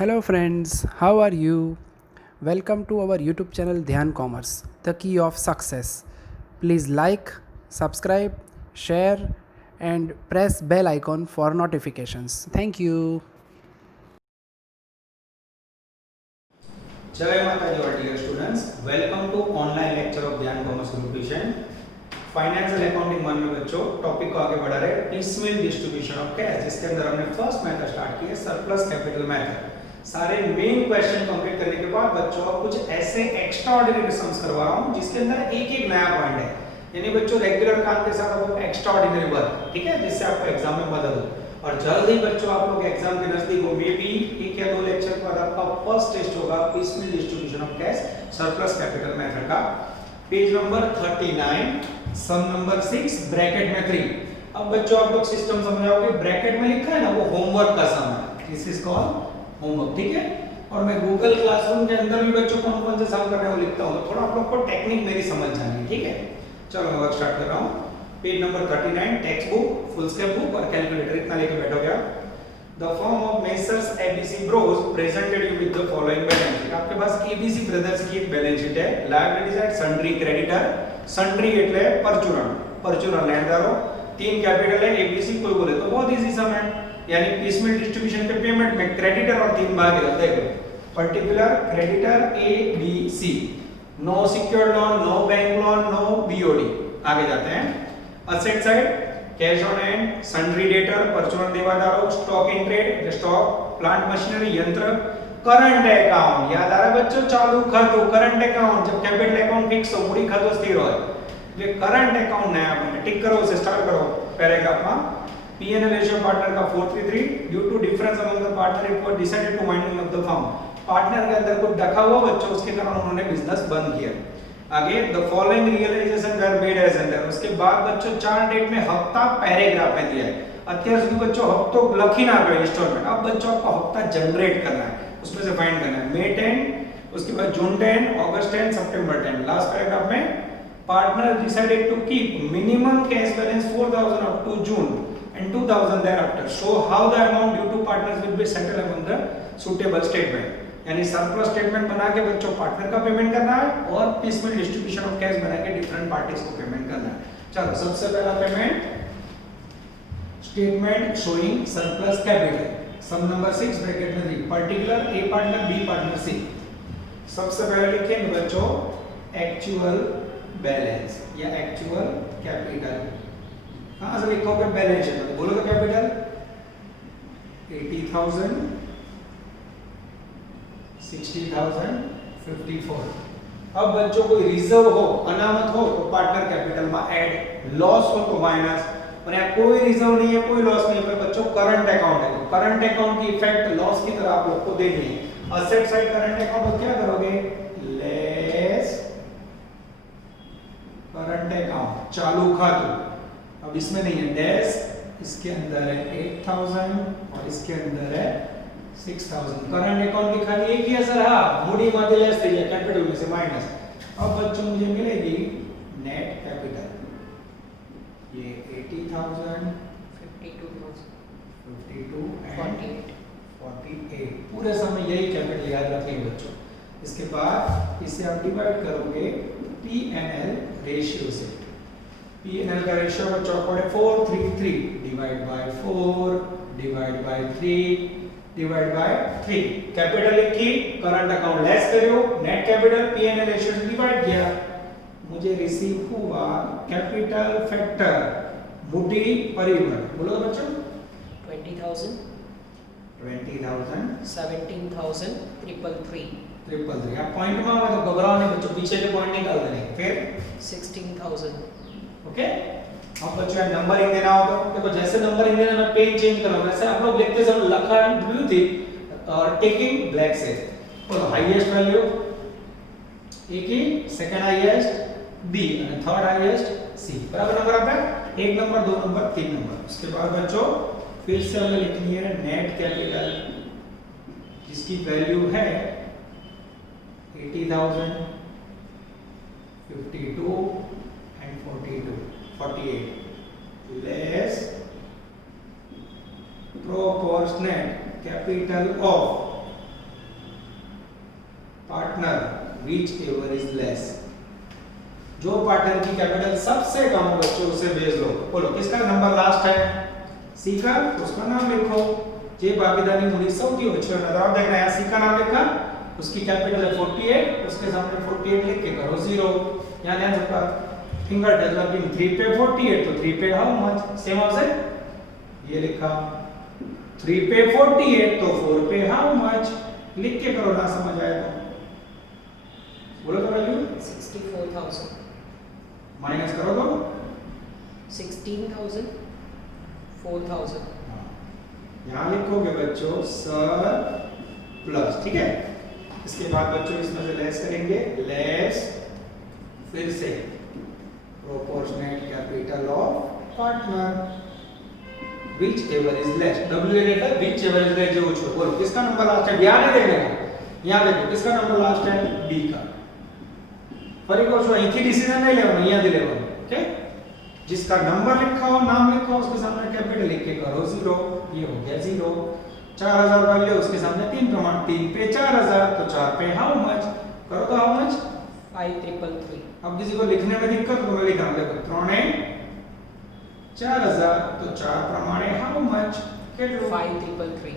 Hello friends, how are you? Welcome to our YouTube channel Dhyan Commerce, the key of success. Please like, subscribe, share and press bell icon for notifications. Thank you. जय माता दी dear students, welcome to online lecture of Dhyan commerce group tuition. Financial accounting 1 में बच्चों topic को आगे बढ़ा रहे हैं पिसमेल डिस्ट्रीब्यूशन ऑफ कैश, जिसके अंदर हमने फर्स्ट मेथड स्टार्ट किया सरप्लस कैपिटल मेथड। सारे मेन क्वेश्चन कंप्लीट करने के बाद बच्चों अब कुछ ऐसे एक्स्ट्रा ऑर्डिनरी सम्स करवा रहा हूं जिसके अंदर एक एक नया पॉइंट है, यानी बच्चों रेगुलर काम के साथ अब एक्स्ट्रा ऑर्डिनरी वर्क, ठीक है, जिससे आपको एग्जाम में मदद हो। और जल्द ही बच्चों आप लोग एग्जाम के नजदीक हो, मे बी एक या दो लेक्चर के बाद आपका फर्स्ट टेस्ट होगा piecemeal distribution of cash surplus capital method का, page number 39, sum number 6, bracket में 3। अब बच्चों आप लोग सिस्टम समझाओगे, ब्रैकेट में लिखा है ना वो होमवर्क का सम है, दिस इज कॉल्ड होमवर्क, ठीक है। और मैं गूगल क्लासरूम के अंदर भी बच्चों कौन कौन से सम कर रहे हैं वो लिखता हूं, तो थोड़ा आप लोग को टेक्निक मेरी समझ जानी है, ठीक है। चलो मैं वर्क स्टार्ट कर रहा हूं। Page number 39, textbook, foolscap book और कैलकुलेटर, इतना लेके बैठोगे आप। The firm of Messrs ABC Bros presented you with the following balance sheet. आपके पास ABC ब्रदर्स की एक बैलेंस शीट है। Liabilities at sundry creditor, sundry એટલે परचुरण, परचुरण लेनदारो, तीन कैपिटल है ABC कोई बोले तो बहुत इजी सम है, यानी पिसमेल डिस्ट्रीब्यूशन के पेमेंट में क्रेडिटर और तीन भाग है, देखो particular creditor ABC, no secured loan, no bank loan, no BOD। आगे जाते हैं। Asset side cash on hand, sundry debtor, परचुरण देवादारो, stock in trade, stock, plant machinery, यंत्र, करंट अकाउंट, याद आ रहा है बच्चों, चालू खातों, करंट अकाउंट, जब कैपिटल अकाउंट फिक्स हो, मूडी खातों स्थिर हो, ये करंट अकाउंट नया बने, टिक करो, उसे स्टार्ट करो पैराग्राफ में। P&L रेशियो पार्टनर का 433, due to difference among the partner it was decided to winding off the firm. Partner के अंदर कुछ डखा हुआ बच्चों, उसके कारण उन्होंने बिजनेस बंद किया। आगे the following realisation were made as under, उसके बाद बच्चों चार डेट में हफ्ता पैराग्राफ में दिया है। અત્યાર સુધી બચ્ચો હપ્તો લખી ના આવ્યો ઇન્સ્ટોલમેન્ટ, अब बच्चों आपको हफ्ता जनरेट करना है, उसमें से फाइंड करना है। मई 10, उसके बाद जून 10, अगस्त 10, सितंबर 10। लास्ट पैराग्राफ में partner decided to keep minimum cash balance 4000 up to June and 2000 thereafter, show how the amount due to partners will be settled among the suitable statement, यानी सरप्लस स्टेटमेंट बना के बच्चों पार्टनर का payment करना है और पिसमेल distribution of cash बना के डिफरेंट पार्टीज को पेमेंट करना है। चलो सबसे पहला payment statement showing surplus capital, sum number 6 bracket में 3, particular A partner B partner C. सबसे पहले लिखेंगे बच्चों एक्चुअल बैलेंस या एक्चुअल कैपिटल। कहां से लिखोगे बैलेंस शीट, बोलो तो कैपिटल 80,000, 60,000, 54। अब बच्चों कोई रिजर्व हो, अनामत हो तो पार्टनर कैपिटल में ऐड, लॉस हो तो माइनस, और यहाँ कोई रिजर्व नहीं है, कोई लॉस नहीं है, बच्चों करंट अकाउंट है, करंट अकाउंट की इफेक्ट लॉस की तरह आप लोग को देनी है। असेट साइड करंट अकाउंट क्या करोगे, लेस करंट अकाउंट, चालू खातों। अब इसमें नहीं है डैश, इसके अंदर है 8000 और इसके अंदर है 6000। करंट अकाउंट की खाली एक ही असर है, मूडी माथे लेस થઈ જાય, कैपिटल में से माइनस। अब बच्चों मुझे मिलेगी नेट कैपिटल, ये 80,000, 52 एंड 48, पूरे समय यही कैपिटल याद रखेंगे बच्चों। इसके बाद इसे आप डिवाइड करोगे P&L रेशियो से। P&L का रेशियो बच्चों पड़े 433, divide by 4, divide by 3, divide by 3। Capital लिखी, करंट अकाउंट लेस करो, नेट कैपिटल P&L रेशियो से डिवाइड किया, मुझे रिसीव हुआ कैपिटल फैक्टर, मूडी परिवर्तन। बोलो तो बच्चों 20,000, 17,000, 333। आप पॉइंट में आओगे तो घबराओ नहीं बच्चों, पीछे के पॉइंट निकाल देने। फिर 16,000। ओके। अब बच्चों नंबरिंग देना हो तो देखो, जैसे नंबरिंग देना मैं पेन चेंज कर रहा हूं, वैसे आप लोग लिखते समय लखा ब्लू थी और टेकिंग ब्लैक से। तो हाईएस्ट वैल्यू ए की, सेकंड हाईएस्ट बी और थर्ड हाईएस्ट सी, बराबर नंबर आता है, एक नंबर, दो नंबर, तीन नंबर। उसके बाद बच्चों फिर से हमें लिखनी है नेट कैपिटल, जिसकी वैल्यू है 80,000, 52 and 48 less proportionate capital of partner whichever is less, जो पार्टनर की कैपिटल सबसे कम हो बच्चों उसे भेज लो। बोलो किसका नंबर लास्ट है, सी का, उसका नाम लिखो। जे भागीदारी मूडी સૌથી ઓછો है, तो आप देखना यहाँ सी का नाम लिखा, उसकी कैपिटल है 48, उसके सामने 48 लिख के करो 0। यहाँ ध्यान रखना फिंगर डेवलपिंग 3 पे 48 तो 3 पे हाउ मच, सेम ऑप्शन ये लिखा 3 पे 48 तो 4 पे हाउ मच, लिख के करो ना समझ आए तो। बोलो तो वैल्यू 64,000, माइनस करो तो 16,000, 4,000, यहाँ लिखोगे बच्चों सर प्लस, ठीक है। इसके बाद बच्चों इसमें से लेस करेंगे, लेस फिर से proportionate capital of partner whichever is less, W A letter whichever is less जो छो। बोलो किसका नंबर लास्ट है, ध्यान नहीं देना, यहाँ देखो किसका नंबर लास्ट है, बी का। फरी को छो અહીંથી डिसीजन नहीं लेવાનો, અહીંયાથી લેવાનો, ओके। जिसका नंबर लिखा हो, नाम लिखा हो, उसके सामने कैपिटल लिख के करो 0, ये हो गया 0। 4000 वैल्यू, उसके सामने 3 प्रमाण, 3 पे 4000 तो 4 पे हाउ मच, करो तो हाउ मच 5,333, अब किसी को लिखने में दिक्कत तो मैं लिखा हूं, देखो 3 4000 तो 4 प्रमाणे हाउ मच, કેટલું 5,333,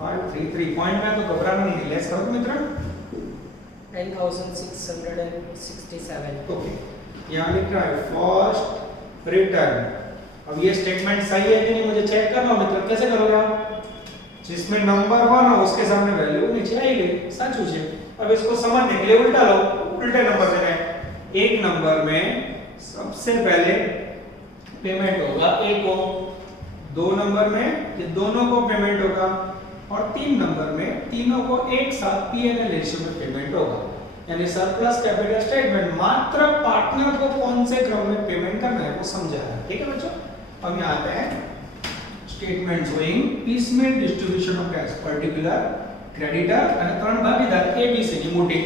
533 पॉइंट में तो घबराना नहीं, लेस करो मित्र 10,667, ओके। यहाँ लिख रहा है फर्स्ट रिटर्न। अब ये स्टेटमेंट सही है कि नहीं मुझे चेक करना हो मित्र, कैसे करोगे आप, जिसमें नंबर 1 हो उसके सामने वैल्यू नीचे आएगी, साचू है। अब इसको समझने के लिए उल्टा लो, उल्टे नंबर देना है। एक नंबर में सबसे पहले पेमेंट होगा ए को, 2 नंबर में ये दोनों को पेमेंट होगा, और 3 नंबर में तीनों को एक साथ पीएनएल रेशियो में पेमेंट होगा। यानी सरप्लस कैपिटल स्टेटमेंट मात्र पार्टनर को कौन से क्रम में पेमेंट करना है वो समझा है, ठीक है बच्चों। अब यहाँ आते हैं statement showing piecemeal distribution of cash, particular creditor અને 3 भागीदार ए बी सी की मोटी।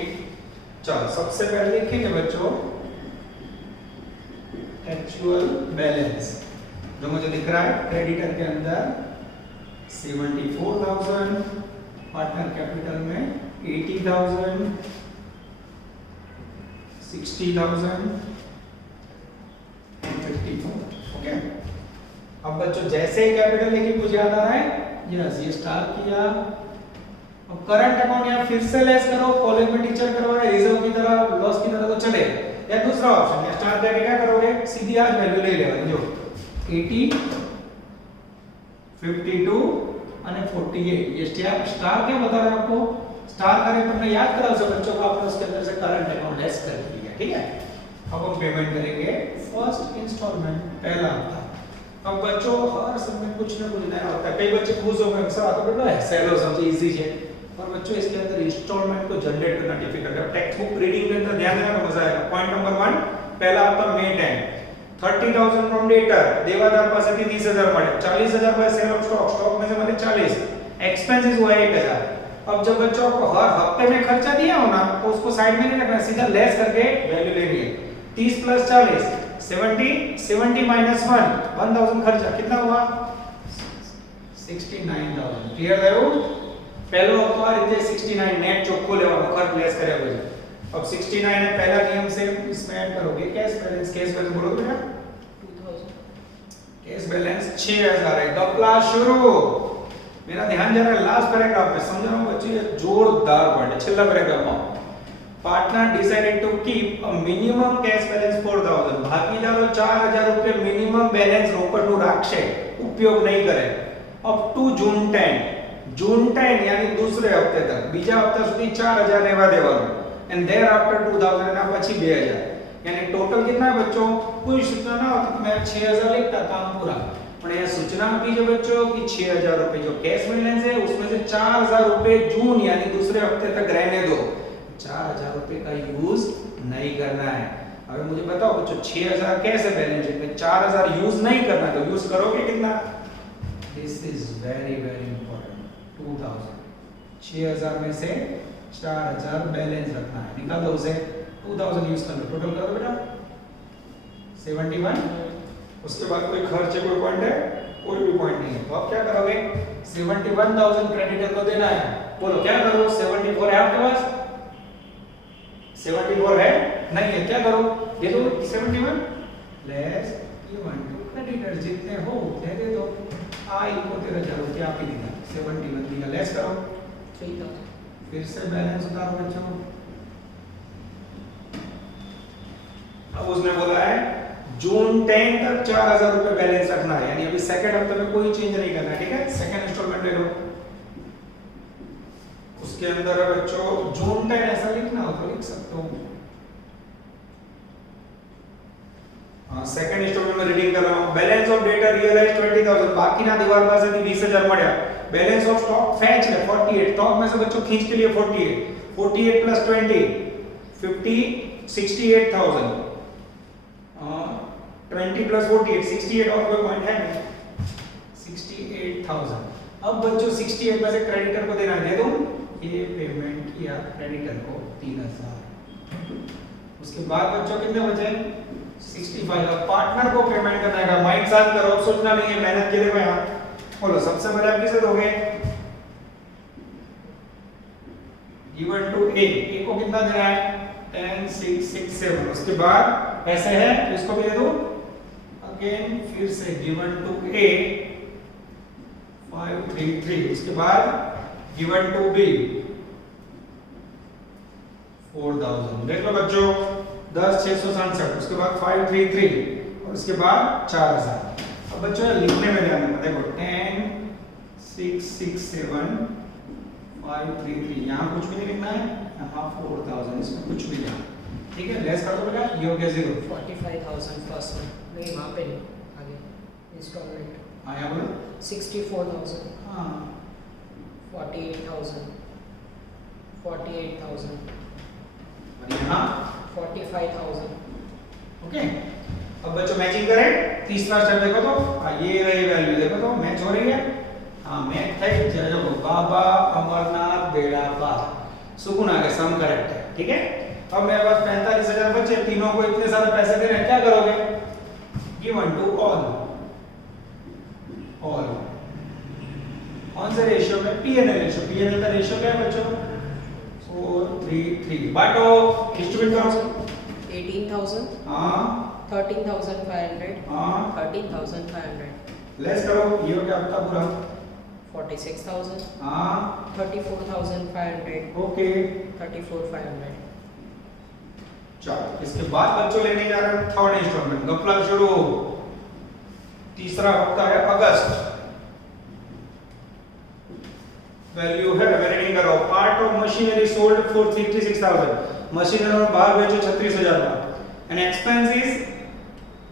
चलो सबसे पहले लिखेंगे बच्चों एक्चुअल बैलेंस, जो मुझे दिख रहा है क्रेडिटर के अंदर 74,000, पार्टनर कैपिटल में 80,000, 60,000, 54, ओके। अब बच्चों जैसे ही कैपिटल लेके कुछ याद आ रहा है, यस ये स्टार किया। अब करंट अकाउंट यहाँ फिर से लेस करो, कॉलेज में टीचर करवाए रिजर्व की तरह, लॉस की तरह तो चले, या दूसरा ऑप्शन या स्टार करके क्या करोगे, सीधी आज वैल्यू ले लेवानी, जो 80, 52 અને 48। ये स्टार क्या बता रहा है आपको, स्टार करके तुमने याद करा उसे बच्चों को, आपने उसके अंदर से करंट अकाउंट लेस कर दिया, ठीक है। अब हम पेमेंट करेंगे फर्स्ट इंस्टॉलमेंट, पहला हफ्ता। अब बच्चों हर समय कुछ ना कुछ नया होता है, कई बच्चे खुश हो गए सर तो बेटा सैलो समझे इजी है, पर बच्चों इसके अंदर इंस्टॉलमेंट को जनरेट करना डिफिकल्ट है। टेक्स्ट बुक रीडिंग के अंदर ध्यान देना तो मजा आएगा। पॉइंट नंबर 1, पहला हफ्ता मे 10, 30,000 फ्रॉम डेटर, देवादार पासेથી 30,000 મળે, 40,000 by sale of stock, stock में से मैंने 40, एक्सपेंसेस हुआ 1,000। अब जब बच्चों को हर हफ्ते में खर्चा दिया हो ना तो उसको साइड में नहीं रखना, सीधा लेस करके वैल्यू लेनी है। 30 प्लस 40 70, 70 माइनस 1, 1000 खर्चा कितना हुआ 69,000। क्लियर થયું? पहलो हफ्तो आ રીતે 69 नेट ચોખ્ખો લેવાનો, ખર્ચ લેસ કર્યા પછી। अब 69 है, पहला नियम से इसमें ऐड करोगे कैश बैलेंस बोलो बेटा 2,000, कैश बैलेंस 6000 है। गपला शुरू। मेरा ध्यान जरा लास्ट पैराग्राफ पे समझ रहा हूं बच्चे, ये जोरदार पॉइंट है। छेल्ला पैराग्राफ में partner decided to keep a minimum cash balance 4000, भागीदारो 4000 रुपए मिनिमम बैलेंस रोकड़નું રાખશે, उपयोग नहीं करे अप टू जून 10, जून 10 यानी दूसरे हफ्ते तक, बीजा हफ्ता સુધી 4000 રહેવા દેવાનું, एंड देयर आफ्टर 2000 ना પછી 2000, यानी टोटल कितना है बच्चों। कोई सूचना ना होती तो मैं 6000 लिखता, काम पूरा, पर यह सूचना होती है बच्चों कि 6000 रुपए जो कैश बैलेंस है उसमें से 4000 रुपए जून यानी दूसरे हफ्ते तक रहने दो, 4000 रुपए का यूज नहीं करना है। अभी मुझे बताओ बच्चों 6000 कैसे बैलेंस शीट में 4000 यूज नहीं करना तो यूज करोगे कितना। This is very very important. 2000 6000 में से 4000 बैलेंस रखना है, निकाल दो उसे, 2000 यूज कर लो, टोटल कर दो बेटा 71। उसके बाद कोई खर्च है, कोई पॉइंट है, कोई भी पॉइंट नहीं है, तो आप क्या करोगे 71,000 क्रेडिटर को देना है। बोलो क्या करो 74 है आपके पास, 74 है नहीं है, क्या करो दे दो 71 लेस गिवन टू क्रेडिटर, जितने हो उतने दे दो। 71,000 रुपया आप ही देना, 71 दिया, लेस करो 3,000. फिर से बैलेंस उतारो बच्चों। अब उसने बोला है जून 10 तक 4,000 रुपए बैलेंस रखना है, यानी अभी सेकंड हफ्ते में कोई चेंज नहीं करना है, ठीक है। सेकंड इंस्टॉलमेंट ले लो, उसके अंदर है बच्चों जून 10 ऐसा लिखना हो तो लिख सकते हो। सेकंड इंस्टॉलमेंट में रीडिंग कर रहा हूं। बैलेंस ऑफ डेटा रियलाइज 20,000, बाकी ना दीवार પાસે થી 20,000 મળ્યા। बैलेंस ऑफ स्टॉक फेच है 48, स्टॉक में से बच्चों खींच के लिए 48 प्लस 20 50 68,000, 20 प्लस 48 68 और कोई पॉइंट है नहीं, 68,000। अब बच्चों 68 में से क्रेडिटर को देना है, दे दूं ये पेमेंट किया क्रेडिटर को 3,000। उसके बाद बच्चों कितने बचे 65। अब पार्टनर को पेमेंट करना है, माइंड शांत करो, अब सोचना नहीं है, मेहनत के देखो यहां बोलो। सबसे पहले आप किसे दोगे गिवन टू ए को कितना देना है 10 6 6 7। उसके बाद ऐसे है तो इसको भी दे दो अगेन, फिर से गिवन टू ए 5 3 3। उसके बाद गिवन टू बी 4,000। देख लो बच्चों 10 667। उसके बाद 5 3 3 और उसके बाद 4,000। अब बच्चों लिखने में ध्यान देना, देखो 10 6 6 7 5 3 3, यहाँ कुछ भी नहीं लिखना है, यहाँ 4,000, इसमें कुछ भी नहीं, ठीक है। लेस कर दो बेटा, ये हो गया 0। 45,000 फर्स्ट में, नहीं वहाँ पे नहीं, आगे इंस्टॉलमेंट। हाँ यहाँ बोलो 64,000, हाँ 48,000, 48,000, और यहाँ 45,000. ओके। अब बच्चों मैचिंग करें, तीसरा स्टेप देखो तो ये रही वैल्यू, देखो तो मैच हो रही है। हाँ मैच થઈ जब बाबा अमरनाथ बेड़ा पार सुकून आ गया, सम करेक्ट है, ठीक है। अब मेरे पास 45,000 बचे, तीनों को इतने सारे पैसे दे रहे हैं, क्या करोगे गिवन टू ऑल कौन से रेशियो में पीएनएल रेशियो, पीएनएल का रेशियो क्या है बच्चों 4 3 3। बांटो डिस्ट्रीब्यूट करो 18,000, हाँ 13,500, हाँ 13,500, लेस करो, ये हो गया आपका पूरा 46,000, हाँ 34,500, ओके। 34,500. चलो इसके बाद बच्चों लेने जा रहे हैं थर्ड इंस्टॉलमेंट, गपला शुरू। तीसरा हफ्ता है अगस्त। वैल्यू है रीडिंग करो, part of machinery sold for 36,000, machinery और बाहर बेचो 36,000 का, and expenses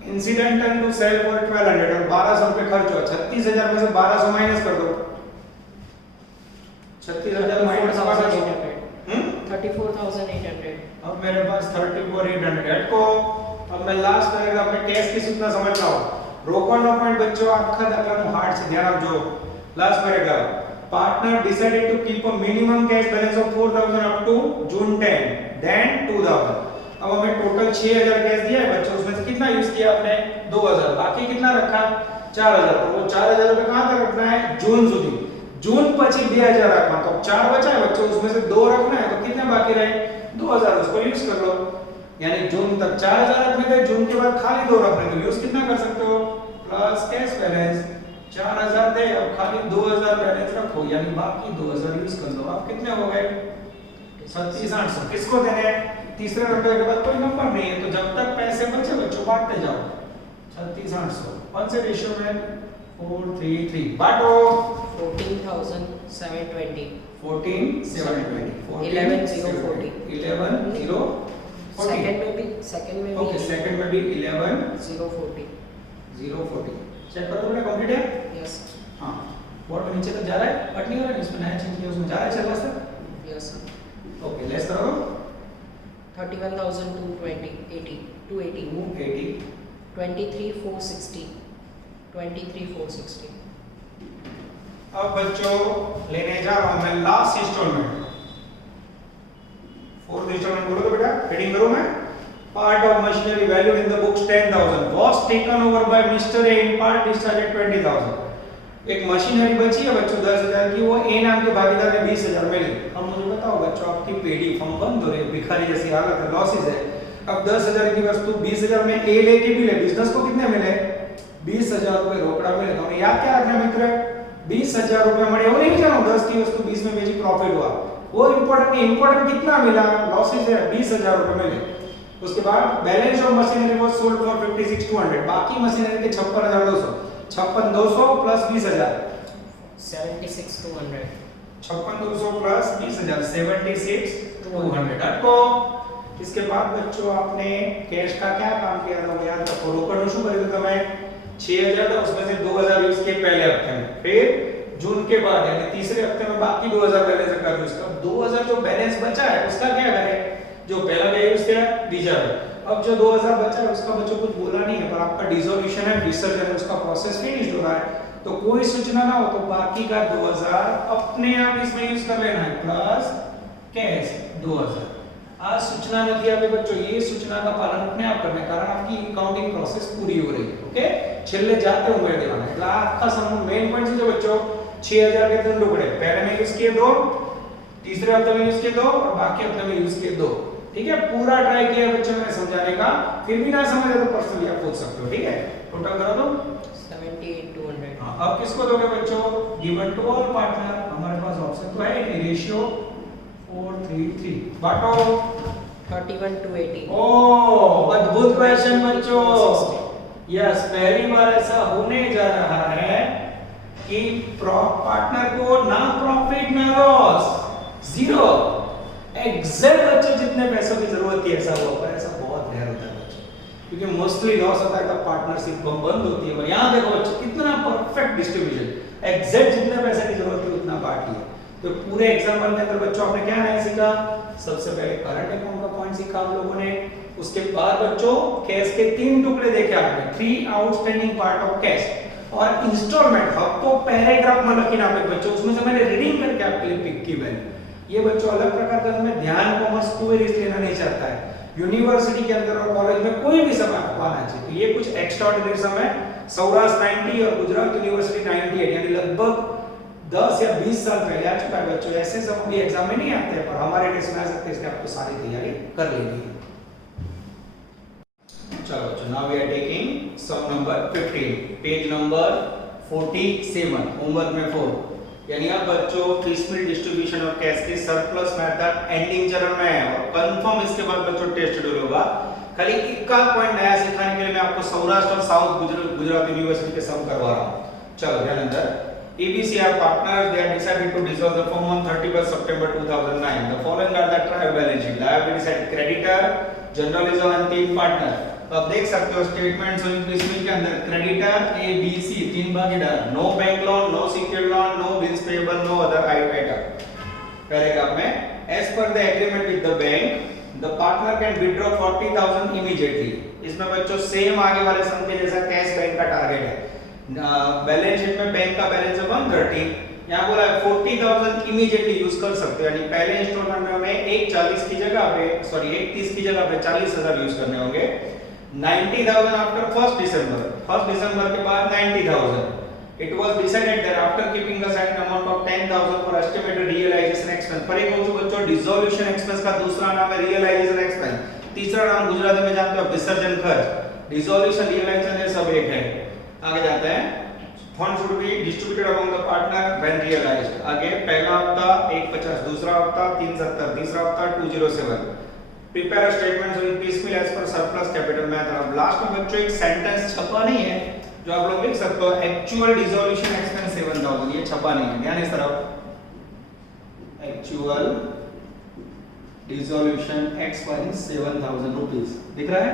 incidental to sale for 1200, और 1200 रुपए खर्च हुआ। 36,000 में से 1200 माइनस कर दो, 36,000 माइनस 34,800. अब मेरे पास 34,800 को। अब मैं लास्ट पैराग्राफ में टेस्ट की सूचना समझ रहा हूं, रोकવાનો पॉइंट बच्चों આખા દાખલાનું હાર્ડ છે, ધ્યાન આપજો। Last paragraph, partner decided to keep a minimum cash balance of 4,000 up to June 10, then 2,000। अब हमें टोटल 6,000 कैश दिया है बच्चों, उसमें से कितना यूज किया आपने 2,000, बाकी कितना रखा 4,000। तो वो 4,000 रुपए कहां तक रखना है जून સુધી, जून પછી 2,000 रखना। तो 4 बचा है बच्चों, उसमें से 2 रखना है, तो कितने बाकी रहे 2,000, उसको यूज कर लो। यानी जून तक 4,000 रखने थे, जून के बाद खाली 2 रखने, तो यूज कितना कर सकते हो प्लस कैश बैलेंस 4,000 थे, अब खाली 2,000 बैलेंस रखो, यानी बाकी 2,000 यूज कर लो। अब कितने हो गए 37,800। किसको देने हैं तीसरे रुपए के बाद कोई नंबर नहीं है, तो जब तक पैसे बचे बच्चों बांटते जाओ 36,800। कौन से रेशियो में 4 3 3 बांटो 14,720, 14,720 11,040, 11,040 सेकंड में भी ओके, सेकंड में भी 040. 11,040 चेक करो बेटा, कंप्लीट है। यस हाँ बोर्ड में नीचे तक जा रहा है, कट नहीं हो रहा है, इसमें नया चेंज किया उसमें जा रहा है, चल रहा है। यस ओके लेस करो 31,220, 80, 280, 280 23,460, 23,460. अब बच्चों लेने जा रहा हूं मैं लास्ट इंस्टॉलमेंट, फोर्थ इंस्टॉलमेंट बोलो तो बेटा रीडिंग करो मैं। Part of machinery valued in the books 10,000 was taken over by Mr. A in part discharged 20,000। एक मशीनरी बची है बच्चों 10,000 की, वो ए नाम के भागीदार ने 20,000 मिली। अब मुझे बताओ बच्चों, आपकी पेडी फर्म बंद हो रही है, भिखारी जैसी हालत है, लॉसेस है। अब 10,000 की वस्तु 20,000 में ए लेके भी ले, बिजनेस को कितने मिले? 20,000 रुपए रोकड़ा मिले। तो हमें याद क्या रखना मित्र? 20,000 रुपए मिले, वो नहीं जानो 10 की वस्तु 20 में बेची, प्रॉफिट हुआ, वो इंपॉर्टेंट नहीं, इंपॉर्टेंट कितना मिला? लॉसेस है, 20,000 रुपए मिले। उसके बाद balance of machinery was sold for 56,200, बाकी मशीनरी के 56,200, 56,200 प्लस 20,000, 76,200, 56,200 प्लस 20,000, 76,200। आपको इसके बाद बच्चों आपने कैश का क्या काम किया था? याद रखो, रोकड़ शू करे तो તમે 6,000 था, उसमें से 2,000 यूज किए पहले हफ्ते में, फिर जून के बाद यानी तीसरे हफ्ते में बाकी 2,000 पहले से कर दो। उसका 2,000 जो बैलेंस बचा है उसका क्या करें? जो पहला गया यूज किया रिजर्व। अब जो 2,000 बचा है उसका बच्चों कुछ बोला नहीं है, पर आपका डिसोल्यूशन है, विसर्जन है, उसका प्रोसेस फिनिश हो रहा है, तो कोई सूचना ना हो तो बाकी का 2,000 अपने आप इसमें यूज कर लेना है, प्लस कैश 2,000। आज सूचना न दिया बच्चों, ये सूचना का पालन अपने आप करना है, कारण आपकी अकाउंटिंग प्रोसेस पूरी हो रही है। ओके, छेल्ले जाते उमेर देवाना એટલે આખા સમૂહ મેઈન પોઈન્ટ છે બચ્ચો 6,000 के 3 टुकड़े, पहले में यूज किए 2, तीसरे हफ्ते में यूज किए 2 और बाकी हफ्ते में यूज किए 2। ठीक है, पूरा ट्राई किया बच्चों मैंने समझाने का, फिर भी ना समझे तो पर्सनली आप पूछ सकते हो। ठीक है, टोटल करो तो 78,200। हां, अब किसको दोगे बच्चों? गिवन टू ऑल पार्टनर, हमारे पास ऑप्शन तो है कि रेशियो 4:3:3, बांटो 31:80। ओह, अद्भुत क्वेश्चन बच्चों। यस, पहली बार ऐसा होने जा रहा है कि पार्टनर को ना प्रॉफिट ना लॉस, जीरो, एग्जैक्ट बच्चों जितने पैसों की जरूरत थी ऐसा हुआ, पर ऐसा बहुत रेयर होता है बच्चों, क्योंकि मोस्टली लॉस होता है तब पार्टनरशिप बंद होती है। पर यहां देखो बच्चों कितना परफेक्ट डिस्ट्रीब्यूशन, एग्जैक्ट जितने पैसे की जरूरत थी उतना बांट लिया। तो पूरे एग्जांपल के अंदर बच्चों आपने क्या नहीं सीखा? सबसे पहले करंट अकाउंट का पॉइंट सीखा आप लोगों ने, उसके बाद बच्चों कैश के 3 टुकड़े देखे आपने, 3 आउटस्टैंडिंग पार्ट ऑफ कैश, और इंस्टॉलमेंट हफ्तों पैराग्राफ में लिखी ना बच्चों, उसमें से मैंने रीडिंग करके आपके लिए पिक की मैंने। ये बच्चों अलग प्रकार का हमें ध्यान कॉमर्स क्वेरीज लेना नहीं चाहता है, यूनिवर्सिटी के अंदर और कॉलेज में कोई भी समय आपको आना चाहिए। तो ये कुछ एक्स्ट्राऑर्डिनरी समय, सौराष्ट्र 90 और गुजरात यूनिवर्सिटी 98, यानी लगभग 10 या 20 साल पहले आ चुका है बच्चों। ऐसे सब भी एग्जाम में नहीं आते हैं, पर हमारे टेस्ट में आ सकते हैं, इसलिए आपको सारी तैयारी कर लेनी है। चलो बच्चों, now we are taking sum number 15, page number 47, homework में 4, यानी अब बच्चों पिसमिल डिस्ट्रीब्यूशन ऑफ कैश की सरप्लस मेथड एंडिंग चरण में है, और कंफर्म इसके बाद बच्चों टेस्ट शेड्यूल होगा। खाली एक आध पॉइंट नया सिखाने के लिए मैं आपको सौराष्ट्र और साउथ गुजरात यूनिवर्सिटी के सम करवा रहा हूं। चलो ध्यान अंदर, ABC are partners, they have decided to dissolve the firm on 31st September 2009. The following are the trial balance sheet. Liability side creditor, journalism and 3 partner. तो आप देख सकते हो स्टेटमेंट्स और पिसमिल के अंदर क्रेडिटर A B C 3 भागीदार, no bank loan, no secured loan, no bills payable, no other item. Paragraph में as per the agreement with the bank the partner can withdraw 40,000 immediately. इसमें बच्चों सेम आगे वाले sum के जैसा cash bank का target है। बैलेंस शीट में बैंक का बैलेंस है 130, यहाँ बोला है 40,000 इमीडिएटली यूज कर सकते हो, यानी पहले इंस्टॉलमेंट में हमें 1,40 की जगह पे 1,30 की जगह पे 40,000 यूज करने होंगे। 90,000 आफ्टर 1 दिसंबर के बाद 90,000। It was decided that after keeping the set amount of 10,000 for estimated realisation expense. पर एक हो बच्चों डिसोल्यूशन एक्सपेंस का दूसरा नाम है रियलाइजेशन एक्सपेंस, तीसरा नाम गुजराती में जानते हो विसर्जन खर्च। डिसोल्यूशन रियलाइजेशन ये सब एक है। आगे जाते हैं, fund should be distributed among the partner when realised. आगे पहला हफ्ता 150, दूसरा हफ्ता 370, तीसरा हफ्ता 207। Prepare statements with piecemeal as per surplus capital method. अब लास्ट में बच्चों एक सेंटेंस छपा नहीं है जो आप लोग लिख सकते हो, एक्चुअल डिसोल्यूशन एक्सपेंस 7,000, ये छपा नहीं है, ध्यान इस तरफ। एक्चुअल डिसोल्यूशन एक्सपेंस 7,000 रुपीस दिख रहा है,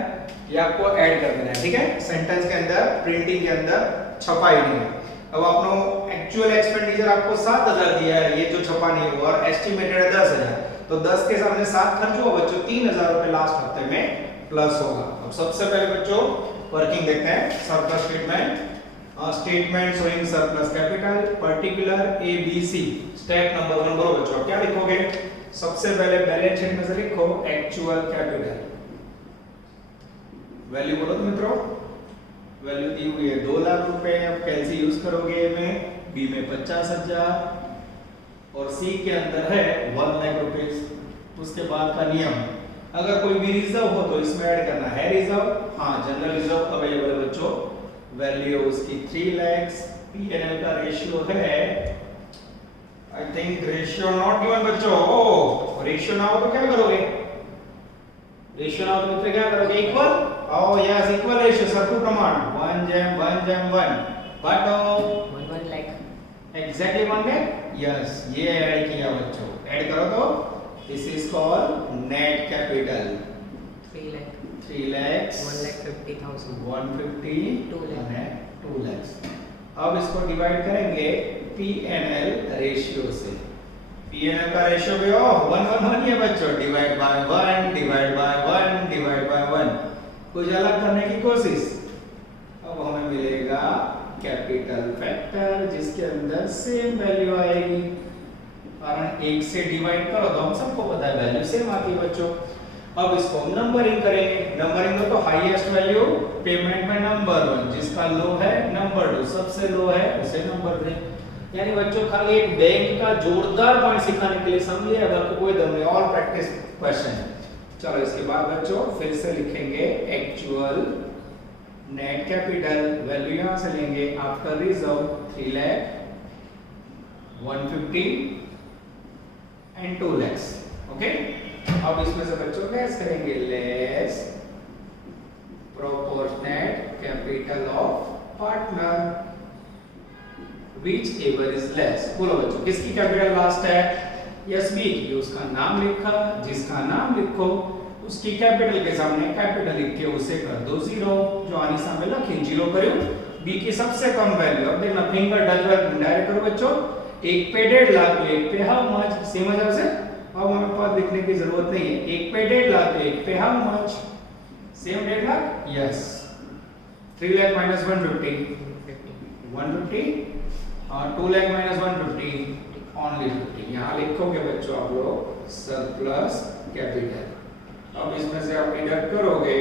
ये आपको ऐड कर देना है। ठीक है, सेंटेंस के अंदर प्रिंटिंग के अंदर छपा ही नहीं है। अब आपने एक्चुअल एक्सपेंडिचर आपको 7,000 दिया है, ये जो छपा नहीं हुआ, और एस्टिमेटेड है 10,000, तो 10 के सामने 7 खर्च हुआ बच्चों, 3,000 रुपए लास्ट हफ्ते में प्लस होगा। अब सबसे पहले बच्चों वर्किंग देखते हैं, surplus statement, statement showing surplus capital, particular ABC। Step number 1 बोलो बच्चों, क्या लिखोगे? सबसे पहले बैलेंस शीट में से लिखो एक्चुअल कैपिटल, वैल्यू बोलो तो मित्रों, वैल्यू दी हुई है 2 लाख रुपए। अब कैसे यूज करोगे में बी में 50,000 और सी के अंदर है 1 लाख रुपीस। उसके बाद का नियम, अगर कोई भी रिजर्व हो तो इसमें ऐड करना है रिजर्व। हाँ, जनरल रिजर्व अवेलेबल है बच्चों, वैल्यू उसकी 3 लाख। पीएनएल का रेशियो है, I think ratio not given बच्चों। ओ रेशियो ना हो तो क्या करोगे? रेशियो ना हो तो मित्र क्या करोगे? Equal. Oh yes, equal ratio, सर्कु प्रमाण 1:1:1। बांटो 1 लाख एग्जैक्टली 1 लाख। यस, ये ऐड किया बच्चों, ऐड करो तो this is called net capital. 3 lakh 3 lakhs 1,50,000 150 2 lakh 2 lakhs। अब इसको डिवाइड करेंगे पीएनएल रेशियो से। पीएनएल का रेशियो भी 1:1 ही है बच्चों, divide by 1 divide by 1 divide by 1। कुछ अलग करने की कोशिश, अब हमें मिलेगा कैपिटल फैक्टर जिसके अंदर सेम वैल्यू आएगी, कारण 1 से डिवाइड करो तो हम सबको पता है वैल्यू सेम आती है बच्चों। अब इसको नंबरिंग करेंगे। नंबरिंग में तो हाईएस्ट वैल्यू पेमेंट में नंबर 1, जिसका लो है नंबर 2, सबसे लो है उसे नंबर 3। यानी बच्चों खाली एक बैंक का जोरदार पॉइंट सिखाने के लिए समझिए, अगर कोई दम नहीं और प्रैक्टिस क्वेश्चन। चलो इसके बाद बच्चों फिर से लिखेंगे एक्चुअल नेट कैपिटल, वैल्यू यहां से लेंगे after reserve 3 lakh 150 and 2 lakhs। Okay, अब इसमें से बच्चों लेस करेंगे, less proportionate capital of partner whichever is less. बोलो बच्चों किसकी कैपिटल लास्ट है? यस बी की। उसका नाम लिखा, जिसका नाम लिखो उसकी कैपिटल के सामने कैपिटल लिख के उसे कर दो 0, जो आनी सामने लखें 0 करो। बी की सबसे कम वैल्यू, अब देखना फिंगर टच वर्क डायरेक्ट करो बच्चों। एक पे 1.5 लाख, तो एक पे हाउ मच, सेम है जैसे। अब हमें पद लिखने की जरूरत नहीं है, एक पे 1.5 लाख, तो एक पे how much, same 1.5 lakh. Yes, 3 lakh minus 150 और 2 लाख माइनस 150 ओनली 50। यहाँ लिखोगे बच्चों आप लोग सरप्लस कैपिटल। अब इसमें से आप डिडक्ट करोगे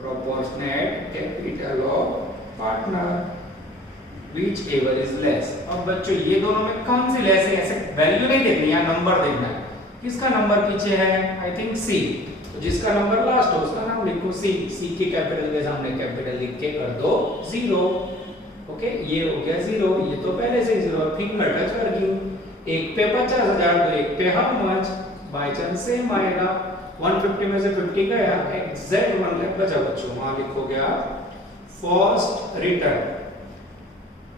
proportionate capital of partner which ever is less। अब बच्चों ये दोनों में कौन सी लेस है? ऐसे वैल्यू नहीं देखनी, यहाँ नंबर देखना है। किसका नंबर पीछे है? आई थिंक सी। तो जिसका नंबर लास्ट हो उसका नाम लिखो सी। सी के कैपिटल के सामने कैपिटल लिख के कर दो 0। ओके, ये हो गया 0, ये तो पहले से 0। फिंगर टच वर्किंग, एक पे 50,000 तो एक पे how much, by chance same आएगा। 150 में से 50 गया, एग्जैक्ट 1 लाख बचा बच्चों। वहां लिखोगे आप फर्स्ट रिटर्न।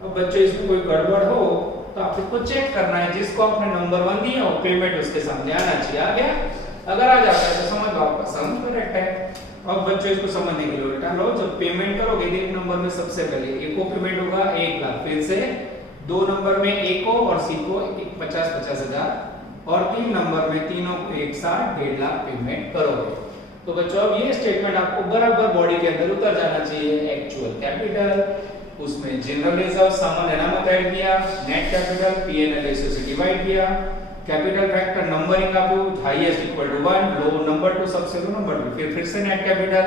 अब बच्चों इसमें कोई गड़बड़ हो तो आपको चेक करना है, जिसको आपने नंबर 1 दिया हो पेमेंट उसके सामने आना चाहिए। आ गया? अगर आ जाता है तो समझ लो आपका सम करेक्ट है। अब बच्चों इसको समझने के लिए उल्टा लो, जब पेमेंट करोगे एक नंबर में सबसे पहले एक को पेमेंट होगा 1 लाख, फिर से 2 नंबर में ए को और सी को 50,000 और 3 नंबर में तीनों को एक साथ 1.5 लाख पेमेंट करोगे। तो बच्चों अब ये स्टेटमेंट आपको बराबर बॉडी के अंदर उतर जाना चाहिए। एक्चुअल कैपिटल, उसमें जनरल रिजर्व सामान्य अनामत ऐड किया, नेट कैपिटल पीएनएल रेशियो से डिवाइड किया, कैपिटल फैक्टर नंबरिंग आप highest equal to 1, low number 2, सबसे लो नंबर 2, फिर से नेट कैपिटल,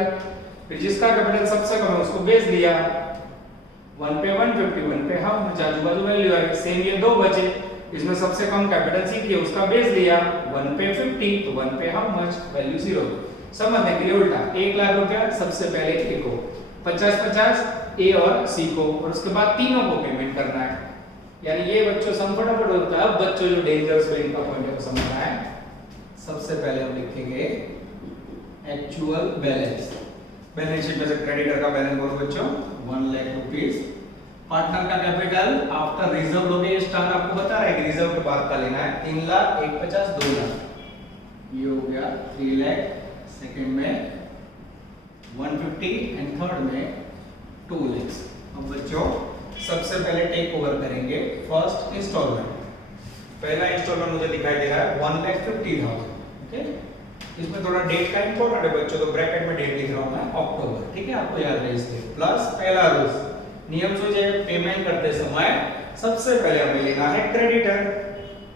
फिर जिसका कैपिटल सबसे कम है उसको बेस दिया। 1 पे 150, 1 पे हाउ मच, आजू बाजू वैल्यू आ गई। सेम ये 2 बचे, इसमें सबसे कम कैपिटल सी की उसका बेस दिया। 1 पे 50 तो 1 पे हाउ मच, वैल्यू 0। समझने के लिए उल्टा 1 लाख रुपया सबसे पहले ए को, 50-50 ए और सी को, और उसके बाद तीनों को पेमेंट करना है। यानी ये बच्चों सम फटाफट होता है। अब बच्चों जो डेंजर स्पेलिंग का पॉइंट है समझना है। सबसे पहले हम लिखेंगे एक्चुअल बैलेंस। बैलेंस शीट में से क्रेडिटर का बैलेंस बोलो बच्चों 1 लाख रुपीस। पार्टनर का कैपिटल आफ्टर रिजर्व लोगे, स्टार आपको बता रहा है कि रिजर्व के बाद का लेना है। 3 लाख, 150, 2 लाख, ये हो गया 3 लाख। सेकंड में 150 एंड थर्ड में 2 lakhs। अब बच्चों सबसे पहले टेक ओवर करेंगे फर्स्ट इंस्टॉलमेंट। पहला इंस्टॉलमेंट मुझे दिखाई दे रहा है 1,50,000। ओके, इसमें थोड़ा डेट का इंपॉर्टेंट है बच्चों, तो ब्रैकेट में डेट लिख रहा हूं मैं अक्टूबर। ठीक है, आपको याद रहे इसलिए। प्लस पहला रूल नियम जो है पेमेंट करते समय सबसे पहले हमें लेना है क्रेडिटर,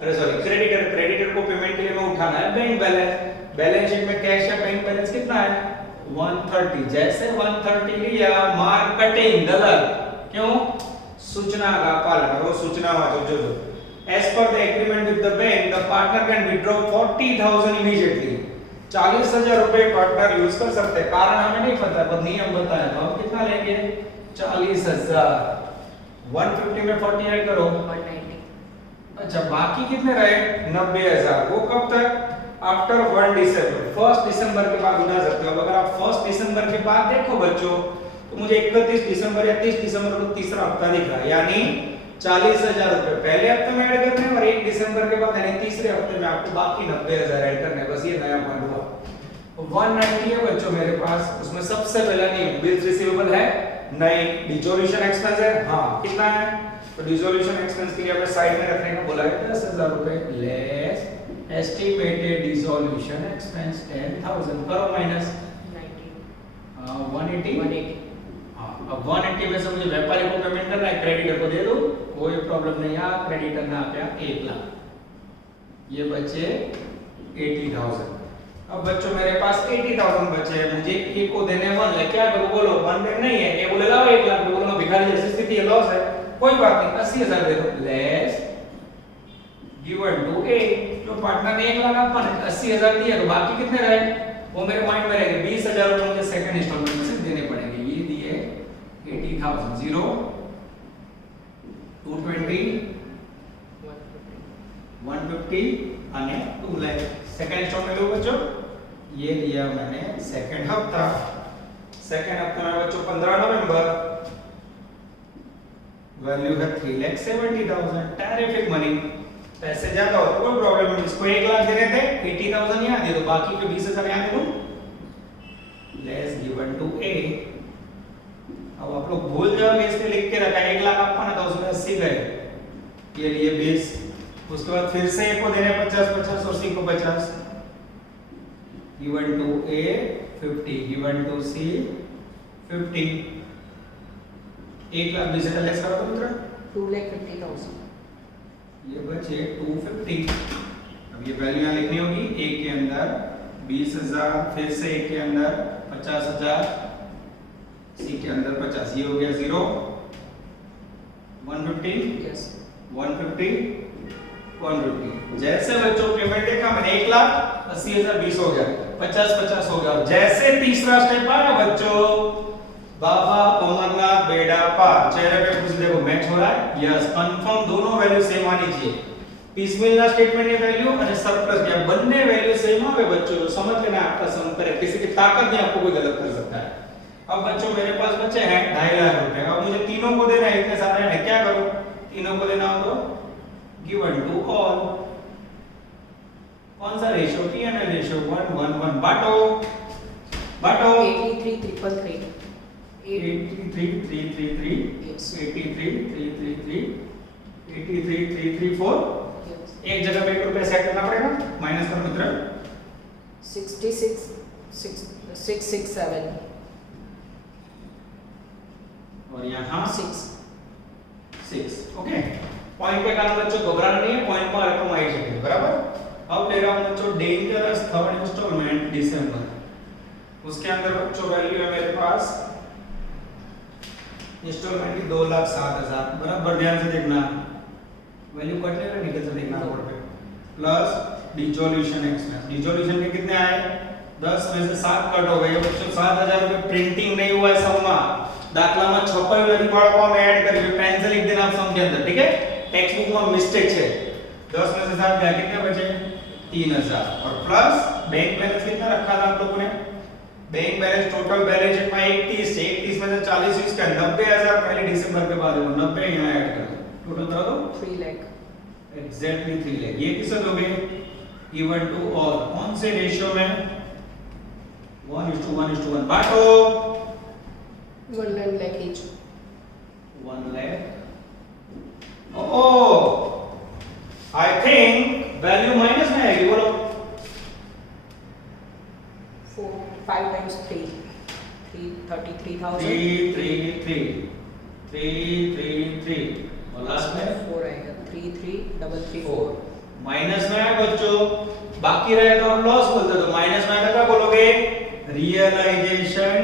अरे सॉरी क्रेडिटर। क्रेडिटर को पेमेंट के लिए हमें उठाना है बैंक बैलेंस। बैलेंस शीट में कैश या बैंक बैलेंस कितना है? 130। जैसे 130 लिया, मार्क कटिंग गलत, क्यों? सूचना का पालन करो, सूचना वाचो जो as per the agreement with the bank the partner can withdraw 40,000 immediately. 40,000 रुपए पार्टनर यूज कर सकते हैं। कारण हमें नहीं पता, पर नियम बताया तो हम कितना लेंगे 40,000। 150 में 40 ऐड करो 190। अच्छा बाकी कितने रहे 90,000। वो कब तक आफ्टर 1 दिसंबर, 1 दिसंबर के बाद उड़ा सकते हो। अगर आप 1 दिसंबर के बाद देखो बच्चों तो मुझे 31 दिसंबर या 30 दिसंबर को तीसरा हफ्ता दिख रहा है, यानी 40,000 रुपए पहले हफ्ते में ऐड करने हैं और 1 दिसंबर के बाद यानी तीसरे हफ्ते में आपको बाकी 90,000 ऐड करने हैं। बस ये नया पॉइंट हुआ। 190 है बच्चों मेरे पास, उसमें सबसे पहला नियम बिल्स रिसीवेबल है नहीं, डिसोल्यूशन एक्सपेंस है हाँ कितना है, तो डिसोल्यूशन एक्सपेंस के लिए हमें साइड में रखने को बोला है 10,000 रुपए लेस एस्टिमेटेड डिसोल्यूशन एक्सपेंस 10,000 करो माइनस 180 हाँ। अब 180 में से मुझे व्यापारी को पेमेंट करना है, क्रेडिटर को दे दो कोई प्रॉब्लम नहीं। यहाँ क्रेडिटर ने आप 1 लाख, ये बचे 80,000। अब बच्चों मेरे पास 80,000 बचे, मुझे ए को देने 1 लाख, क्या करूं बोलो 1 लाख नहीं है, ए बोले लाओ 1 लाख, बोलो भिखारी जैसी स्थिति है, लॉस है, कोई बात नहीं 80,000 दे दो लेस गिवन टू ए। जो पार्टनर ने 1 लाख आपको 80,000 दिया तो बाकी कितने रहे वो मेरे माइंड में रहेंगे। 20,000 रुपए मुझे सेकंड इंस्टॉलमेंट में से देने पड़ेंगे। ये दिए 80,000 0 220 150 અને 2 लाख। सेकंड इंस्टॉलमेंट लो बच्चों, ये लिया मैंने सेकंड हफ्ता। सेकंड हफ्ता में बच्चों 15 नवंबर, वैल्यू है 3,70,000। टैरिफिक मनी, पैसे ज्यादा हो तो कोई प्रॉब्लम नहीं, इसको 1 लाख देने थे 80,000 यहाँ दे दो, बाकी के 20,000 यहाँ दे दो लेस गिवन टू ए। अब आप लोग भूल जाओगे इसलिए लिख के रखा है 1 लाख आपको ना, तो उसमें 80 गए, ये लिए 20, उसके बाद फिर से ए को देने 50 और सी को 50 given to A 50 given to C 50। 1,20,000 less करो तो मित्र 2,50,000 ये बचे 250। अब ये वैल्यू यहाँ लिखनी होगी, एक के अंदर 20,000, फिर से एक के अंदर 50,000, सी के अंदर 50, ये हो गया 0 150 यस 150 150। जैसे बच्चों पेमेंट देखा मैंने 1,80,000 20 हो गया, 50 हो गया। जैसे तीसरा स्टेप आया बच्चों बाबा अमरनाथ बेड़ा पार, चेहरे पे कुछ देखो मैच हो रहा है, यस कंफर्म दोनों वैल्यू सेम आनी चाहिए। पीसमिल ना स्टेटमेंट ये वैल्यू और सरप्लस दिया, बन्ने वैल्यू सेम आवे बच्चों, समझ लेना आपका सम करेक्ट, किसी की ताकत नहीं आपको कोई गलत कर सकता है। अब बच्चों मेरे पास बचे हैं 2.5 लाख रुपए, अब मुझे तीनों को देना है, इतने सारे हैं, क्या करूं तीनों को देना हो तो गिवन टू ऑल। कौन सा रेशियो पीएनएल रेशियो 1 1 1 बांटो 83,333 83,333 Yes. 83,333 83,334। yes एक जगह पे 1 रुपया सेट करना पड़ेगा, माइनस कर मित्र 667 और यहाँ 6 ओके। पॉइंट पे कारण बच्चों घबराना नहीं है, पॉइंट पर रकम आई जाएगी बराबर। अब ले रहा हूं बच्चों डेंजरस थर्ड इंस्टॉलमेंट दिसंबर, उसके अंदर बच्चों वैल्यू है मेरे पास इंस्टॉलमेंट की 2,07,000, बराबर ध्यान से देखना, वैल्यू कटने का निकल से देखना बोर्ड पे, प्लस डिसोल्यूशन एक्सपेंस। डिसोल्यूशन के कितने आए 10 में से 7 कट हो गए बच्चों। 7,000 रुपए प्रिंटिंग नहीं हुआ है सम में, दाखला में छपाયું નથી બાળકો में ऐड કરી पेन से लिख देना आप सम के अंदर, ठीक है। टेक्स्ट बुक में मिस्टेक है। 10 में से 7 गया, कितने बचे 3,000 और प्लस बैंक बैलेंस कितना रखा था आप लोगों ने, bank balance total balance sheet में 31 में से 40 इसका 90,000 पहले दिसंबर के बाद 90 यहां ऐड कर दो, टोटल करा दो 3 लाख एग्जैक्टली 3 लाख। ये किससे दोगे गिवन टू ऑल, कौन से रेशियो में 1:1:1 बांटो 1 lakh each 1 lakh। I think value minus में आएगी, बोलो 5 times 3 33,000 333 और लास्ट में 4 आएगा 33,334 माइनस में है बच्चों, बाकी रहेगा और लॉस बोलते तो माइनस में आएगा क्या बोलोगे रियलाइजेशन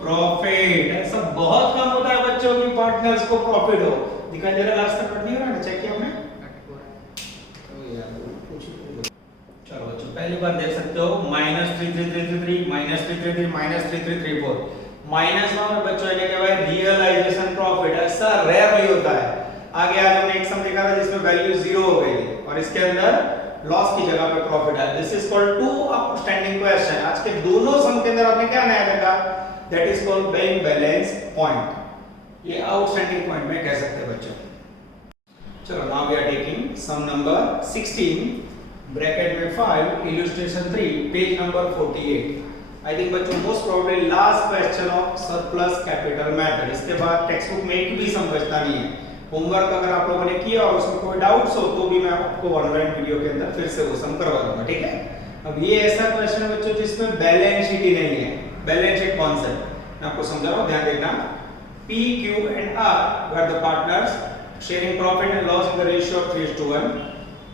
प्रॉफिट। ऐसा बहुत कम होता है बच्चों की पार्टनर्स को प्रॉफिट हो, दिखाई दे रहा है लास्ट तक कट नहीं हो रहा है, चेक किया हमने। कट हो रहा है। ओ यार कुछ चलो बच्चों पहली बार देख सकते हो -3333 -3333 -3334 माइनस में बच्चों ये क्या है रियलाइजेशन प्रॉफिट, ऐसा रेयरली होता है। आगे आज हमने एक सम देखा था जिसमें वैल्यू 0 हो गई थी और इसके अंदर लॉस की जगह पे प्रॉफिट है। This is called to outstanding question. आज के दोनों सम के अंदर आपने क्या नया देखा, that is called bank balance point. ये आउटस्टैंडिंग पॉइंट में कह सकते हैं बच्चों। चलो now we are taking sum number 16 bracket में 5 illustration 3 page number 48। I think बच्चों most probably last question of surplus capital method. इसके बाद टेक्स्ट बुक में एक भी सम बचता नहीं है। होमवर्क अगर आप लोगों ने किया और उसमें कोई डाउट्स हो तो भी मैं आपको ऑनलाइन वीडियो के अंदर फिर से वो सम करवा दूंगा, ठीक है। अब ये ऐसा क्वेश्चन है बच्चों जिसमें बैलेंस शीट ही नहीं है। बैलेंस शीट कॉन्सेप्ट मैं आपको समझा रहा हूं, ध्यान देना। P, Q and R were the partners sharing profit and loss in the ratio of 3:1.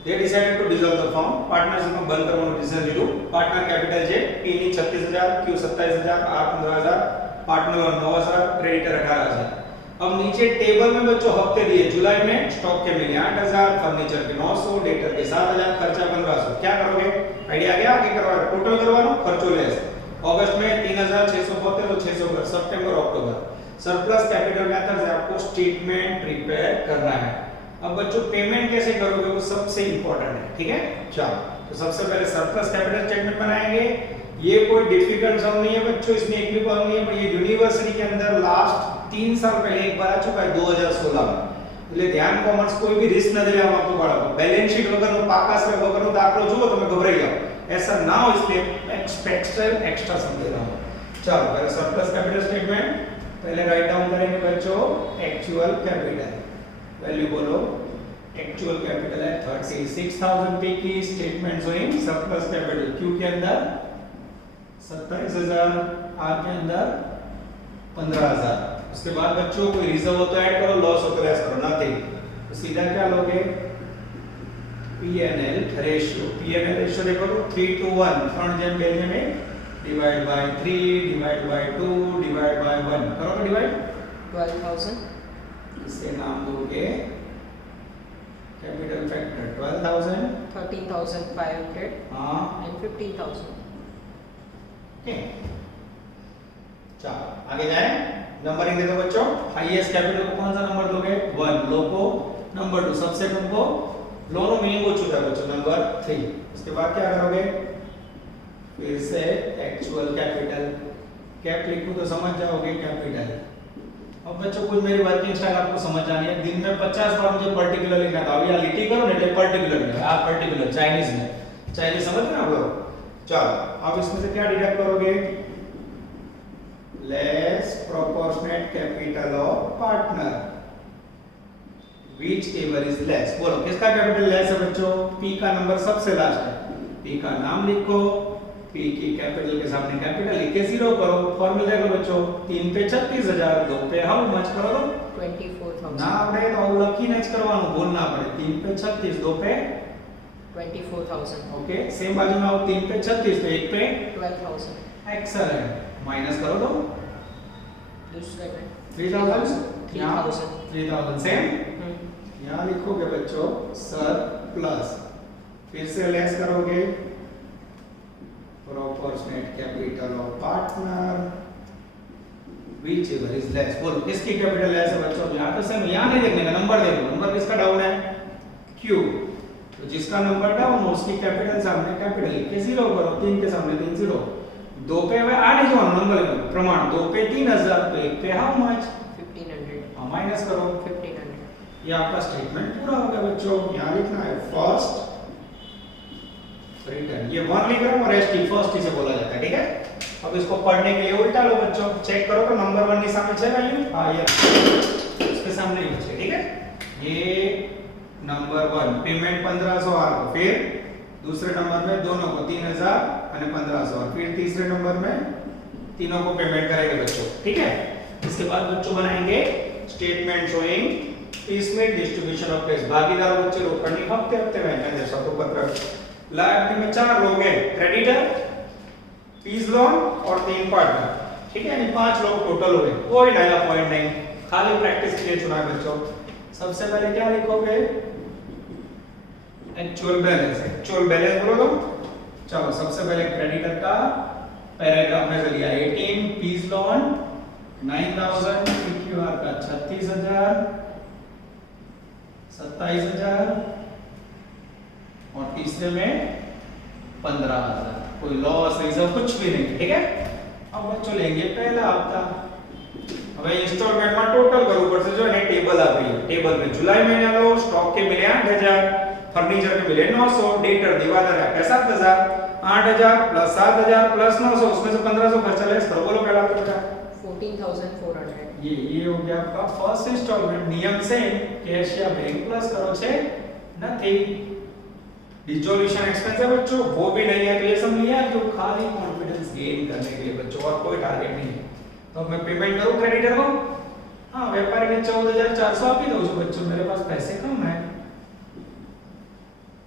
They decided to dissolve the firm. Partners में बंद करवाने डिसीजन लियो। पार्टनर कैपिटल जे P ने 36,000, Q 27,000, R 15,000, पार्टनर 9,000, क्रेडिटर 18,000। अब नीचे table में बच्चों हफ्ते दिए। जुलाई में स्टॉक के मिले 8,000, फर्नीचर के 900, डेटर के 7,000, खर्चा 1,500। क्या करोगे, आइडिया आ गया? आगे करवाओ, टोटल करवानो, खर्चो लेस। अगस्त में 3,672 और 600 सितंबर अक्टूबर। सरप्लस कैपिटल मेथड से आपको स्टेटमेंट प्रिपेयर करना है। अब बच्चों पेमेंट कैसे करोगे वो सबसे इंपॉर्टेंट है, ठीक है। चलो तो सबसे पहले सरप्लस कैपिटल स्टेटमेंट बनाएंगे। ये कोई डिफिकल्ट सम नहीं है बच्चों, इसमें एक भी प्रॉब्लम नहीं है, पर ये यूनिवर्सिटी के अंदर लास्ट 3 साल पहले एक बार आ चुका है 2016 में। એટલે ધ્યાન કોમર્સ કોઈ भी रिस्क न ले आपको बाળકો बैलेंस शीट વગરનો પાકા સે વગરનો દાખલો જુઓ તમે ગભરાઈ જાઓ, ऐसा ना हो इसलिए एक्स्ट्रा समझ रहा हूं। चलो पहले सरप्लस कैपिटल स्टेटमेंट पहले राइट डाउन करेंगे बच्चों। एक्चुअल कैपिटल वैल्यू बोलो, एक्चुअल कैपिटल है 36,000 पे की statement showing surplus capital. Q के अंदर 27,000, आर के अंदर 15,000। उसके बाद बच्चों कोई रिजर्व हो तो ऐड करो, लॉस हो तो लेस करो, नथिंग। तो सीधा क्या लोगे, पीएनएल रेशियो। पीएनएल रेशियो देखो 3:1 फ्रंट जेम बेल में divide by 3 divide by 2 divide by 1 करोगे डिवाइड 12,000। इसके नाम दोगे कैपिटल फैक्टर 12,000 13,500 हां and 15,000। ओके चलो आगे जाए। नंबरिंग दे दो बच्चों। हाईएस्ट कैपिटल को कौन सा नंबर दोगे, 1। लो को नंबर 2, सबसे कम को लो नो मीनिंग हो चुका है बच्चों नंबर 3। उसके बाद क्या करोगे, फिर से एक्चुअल कैपिटल। कैप लिखूं तो समझ जाओगे कैपिटल। अब बच्चों कुछ मेरी वर्किंग स्टाइल आपको समझ आनी है। दिन में 50 बार मुझे पर्टिकुलर लिखना था, अभी लिखी करो ना पर्टिकुलर में। आप पर्टिकुलर चाइनीज में, चाइनीज समझ रहे हैं आप लोग। चलो अब इसमें से क्या डिडक्ट करोगे, less proportionate capital of partner which ever is less. बोलो किसका कैपिटल लेस है बच्चों, पी का नंबर सबसे लास्ट है। पी का नाम लिखो, पी की कैपिटल के सामने कैपिटल लिख के 0 करो। फॉर्मूला देखो बच्चों, 3 पे 36,000, 2 पे हाउ मच करो तो 24,000 ना आवड़े तो लकी नेच करवानो, बोलना पड़े। 3 पे 36, 2 पे 24,000। ओके सेम बाजू में आओ, 3 पे 36 तो 1 पे 12,000। एक्सेलेंट। माइनस करो तो दूसरे में 3,000 3,000 सेम। यहाँ लिखोगे बच्चों सर प्लस, फिर से लेस करोगे proportionate capital of partner which ever is less. बोलो किसकी कैपिटल लेस है बच्चों, यहाँ तो सेम, यहाँ नहीं देखने का, नंबर देखो। नंबर किसका डाउन है, क्यू। तो जिसका नंबर डाउन हो उसकी कैपिटल सामने कैपिटल लिख के 0 करो। 3 के सामने 3 0। 2 पे वे आने जो नंबर प्रमाण 2 पे 3,000 तो 1 पे हाउ मच 1,500। हां माइनस करो 1,500। ये आपका स्टेटमेंट पूरा हो गया बच्चों। यहां लिखना है फर्स्ट रिटर्न। ये 1 लिख रहा हूं और एसटी फर्स्ट इसे बोला जाता है, ठीक है। अब इसको पढ़ने के लिए उल्टा लो बच्चों, चेक करो तो नंबर 1 के सामने छह वैल्यू, हां ये उसके सामने ही बचे, ठीक है। ये नंबर 1 पेमेंट 1500 आर को, फिर दूसरे नंबर में दोनों को 3,000 और 1500 और फिर तीसरे नंबर में तीनों को पेमेंट करेंगे बच्चों, ठीक है। इसके बाद बच्चों बनाएंगे statement showing piecemeal distribution of place. भागीदारों बच्चे लोग करनी हफ्ते हफ्ते में जैसे शतु पत्र। लायबिलिटी में 4 लोग हैं, क्रेडिटर, फीस लोन और 3 पार्टनर, ठीक है। यानी 5 लोग टोटल हुए। कोई नया पॉइंट नहीं, खाली प्रैक्टिस के लिए चुना है बच्चों। सबसे पहले क्या लिखोगे? Actual balance. एक्चुअल बैलेंस बोलो तो चलो सबसे पहले क्रेडिटर का पैराग्राफ में लिया 18 फीस लोन 9000, पीक्यूआर का 36000, 27000 और तीसरे में 15000। कोई लॉस रिजर्व कुछ भी नहीं, ठीक है। अब बच्चों लेंगे पहला हफ्ता। अब इंस्टॉलमेंट में टोटल करो, ऊपर से जो है टेबल आ गई। टेबल में जुलाई महीने लो स्टॉक के मिले 8000, फर्नीचर के मिले 900, डेटर दिवाला है 7000, 8000 प्लस 7000 प्लस 900, उसमें से 1500 खर्चा लेस करो। बोलो पहला तो बेटा 14,400। ये हो गया आपका फर्स्ट इंस्टॉलमेंट। नियम से कैश या बैंक प्लस करो छे नथिंग। डिसोल्यूशन एक्सपेंस है बच्चों, वो भी नहीं है। तो ये सब लिया जो खाली कॉन्फिडेंस गेन करने के लिए बच्चों, और कोई टारगेट नहीं है। तो मैं पेमेंट करूं क्रेडिटर को, हाँ व्यापारी ने 14400 आप ही दो बच्चों, मेरे पास पैसे कम है,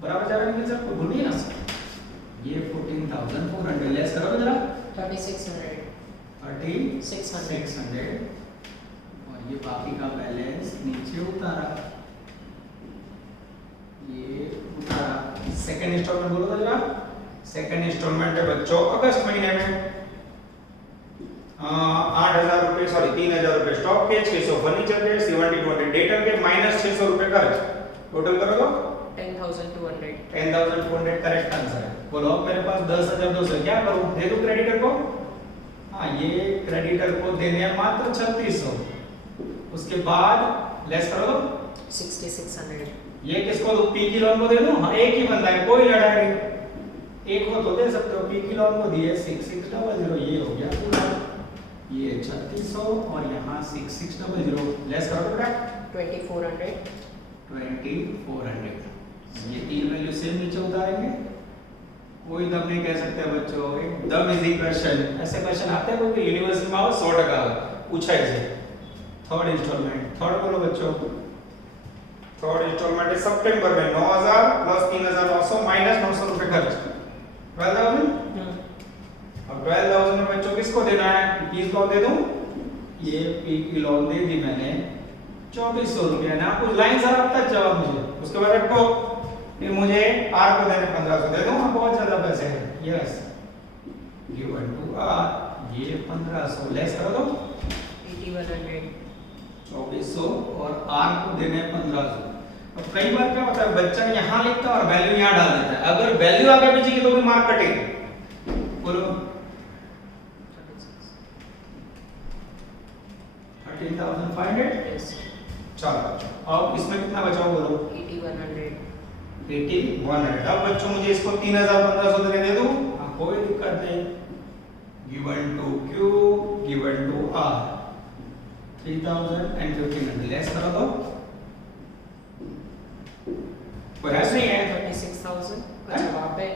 बराबर जा रहा है सर, कोई भूल नहीं ना। ये 14,400 लेस करो जरा 3600। 3600 और ये बाकी का बैलेंस नीचे उतारा, ये उतारा। सेकंड इंस्टॉलमेंट बोलो तो जरा। सेकंड इंस्टॉलमेंट है बच्चों अगस्त महीने में 8000 रुपए, सॉरी 3000 रुपए स्टॉक के, 600 फर्नीचर के, 7200 डेटर के, माइनस 600 रुपए खर्च। टोटल करो तो 10,200। 10,200 करेक्ट आंसर है। बोलो अब मेरे पास 10,200 क्या करूं? दे दूं क्रेडिटर को? हाँ ये क्रेडिटर को देने हैं मात्र 3600। उसके बाद लेस करो तो 6600। ये किसको दो? पी की लोन को दे दूं? हाँ एक ही बंदा है, कोई लड़ाई नहीं, एक को तो दे सकते हो। पी की लोन को दिए 6600, ये हो गया पूरा। ये 3600 और यहाँ 6600 लेस करो तो बेटा 2400। 2400। ये तीन वैल्यू सेम नीचे उतारेंगे, कोई दम नहीं कह सकते बच्चों, एकदम इजी क्वेश्चन। ऐसे क्वेश्चन आते हैं कोई यूनिवर्सिटी में आओ 100% पूछा इसे। थर्ड इंस्टॉलमेंट, थर्ड बोलो बच्चों। थर्ड इंस्टॉलमेंट है सितंबर में 9000 प्लस 3900 माइनस 900 रुपए खर्च, 12000। अब 12000 में बच्चों किसको देना है? किस लोन दे दूं? ये पी की लोन दे दी मैंने 2400 रुपया ना। कुछ लाइन सर अब तक जवाब मुझे, उसके बाद रखो फिर मुझे आर को देने 1500 दे दूं। हाँ बहुत ज्यादा पैसे हैं, यस गिवन टू आर। ये 1500 लेस करो तो 8100। 2400 और आर को देने 1500। अब कई बार क्या होता है बच्चा यहाँ लिखता है और वैल्यू यहाँ डाल देता है, अगर वैल्यू आगे पीछे की तो भी मार्क कटेगा। बोलो 13,500। यस। चलो अब इसमें कितना बचा बोलो 8100। 8100। अब बच्चों मुझे इसको 3,1500 देने दे दूं? हाँ कोई दिक्कत नहीं। Given to Q given to R 3000 and 1500 less करो तो कोई ऐसे नहीं है 36,000 का जवाब है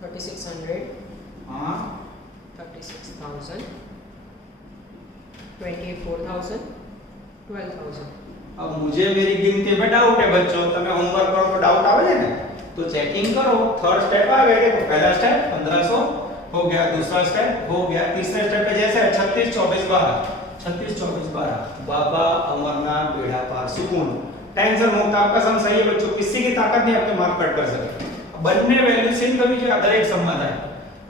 3600। हाँ 36,000 24,000 12,000। अब मुझे मेरी गिनती में डाउट है बच्चों, तुम्हें होमवर्क करो तो डाउट आवे ना तो चेकिंग करो। थर्ड स्टेप आ गया, देखो पहला स्टेप 1500 हो गया, दूसरा स्टेप हो गया, तीसरे स्टेप पे जैसे 36 24 12 36 24 12 बाबा अमरनाथ बेड़ा पार सुकून टेंशन मुक्त। आपका सम सही है बच्चों, किसी की ताकत नहीं आपके मार्क कट कर सकती। बनने वैल्यू सेम कभी जो अदर एक संबंध है।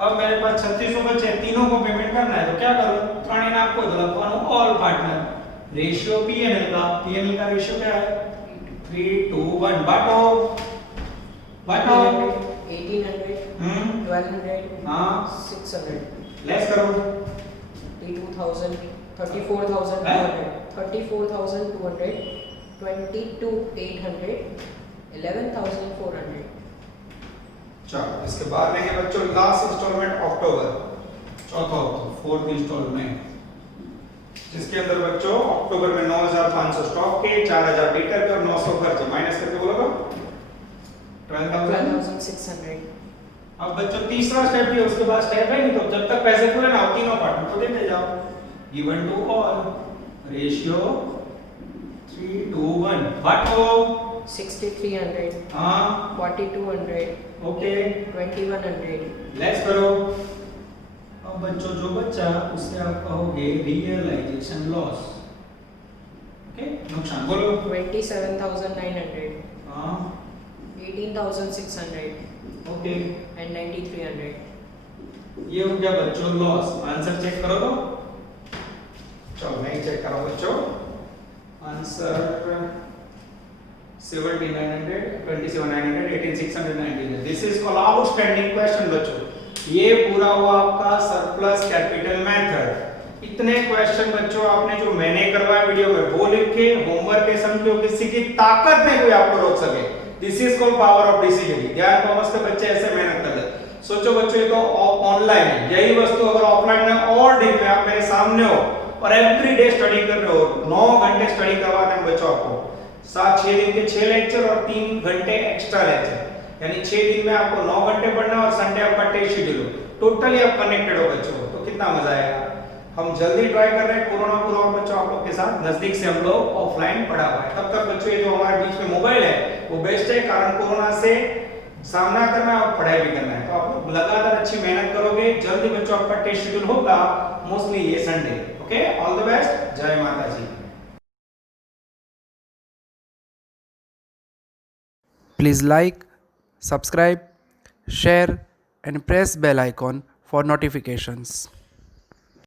अब मेरे पास 3600 बचे, तीनों को पेमेंट करना है तो क्या करूं? त्रणेन आपको लखवानो ऑल पार्टनर। रेशियो पीएनएल का, पीएनएल का रेशियो क्या है? 3:1 बांटो 1800 1200 हाँ 600 लेस करो 32,000 34,200 34,200 22,800 11,400। चलो इसके बाद लेंगे बच्चों लास्ट इंस्टॉलमेंट अक्टूबर, चौथा फोर्थ इंस्टॉलमेंट, जिसके अंदर बच्चों अक्टूबर में 9,500 स्टॉक के, 4,000 डेटर के और 900 खर्च माइनस करके बोलो तो 12,600। अब बच्चों तीसरा स्टेप भी है, उसके बाद स्टेप है नहीं, तो जब तक पैसे पूरे ना हो तीनों पार्टनर को देते जाओ। गिवन टू ऑल रेशियो 3:1 बांटो 6,300 हाँ 4,200 ओके 2,100 लेस करो। अब बच्चों जो बच्चा उससे आप कहोगे रियलाइजेशन लॉस, ओके नुकसान बोलो। 27,900, हाँ 18,600 ओके, and 9,300. ये हो गया बच्चों लॉस। आंसर चेक करो तो, चलो मैं ही चेक कराऊं बच्चों। Answer 17,900, 27,900, 18,690। This is called outstanding question बच्चों। ये पूरा हुआ आपका सरप्लस कैपिटल मेथड। इतने क्वेश्चन बच्चों आपने जो मैंने करवाया वीडियो में वो लिख के होमवर्क के समझो, किसी की ताकत नहीं कोई आपको रोक सके। This is called power of decision. ध्यान कॉमर्स के बच्चे ऐसे मेहनत कर ले। सोचो बच्चों ये तो ऑनलाइन है, यही वस्तु अगर ऑफलाइन में और डीप में आप मेरे सामने हो और एवरी डे स्टडी कर रहे हो, 9 घंटे स्टडी करवाते हैं बच्चों आपको, 6 दिन के 6 लेक्चर और 3 घंटे एक्स्ट्रा लेक्चर, यानी 6 दिन में आपको 9 घंटे पढ़ना और संडे आपका टेस्ट शेड्यूल हो, टोटली आप कनेक्टेड हो बच्चों, तो कितना मजा आएगा। हम जल्दी ट्राई कर रहे हैं, कोरोना पूरा और बच्चों आप लोग के साथ नजदीक से हम लोग ऑफलाइन पढ़ा पाए। तब तक बच्चों ये जो हमारे बीच में मोबाइल है वो बेस्ट है, कारण कोरोना से सामना करना है और पढ़ाई भी करना है। तो आप लोग लगातार अच्छी मेहनत करोगे, जल्दी बच्चों आपका टेस्ट शेड्यूल होगा, मोस्टली ये Sunday. Okay, all the best, जय माता जी। Please like, subscribe, share and press bell icon for notifications.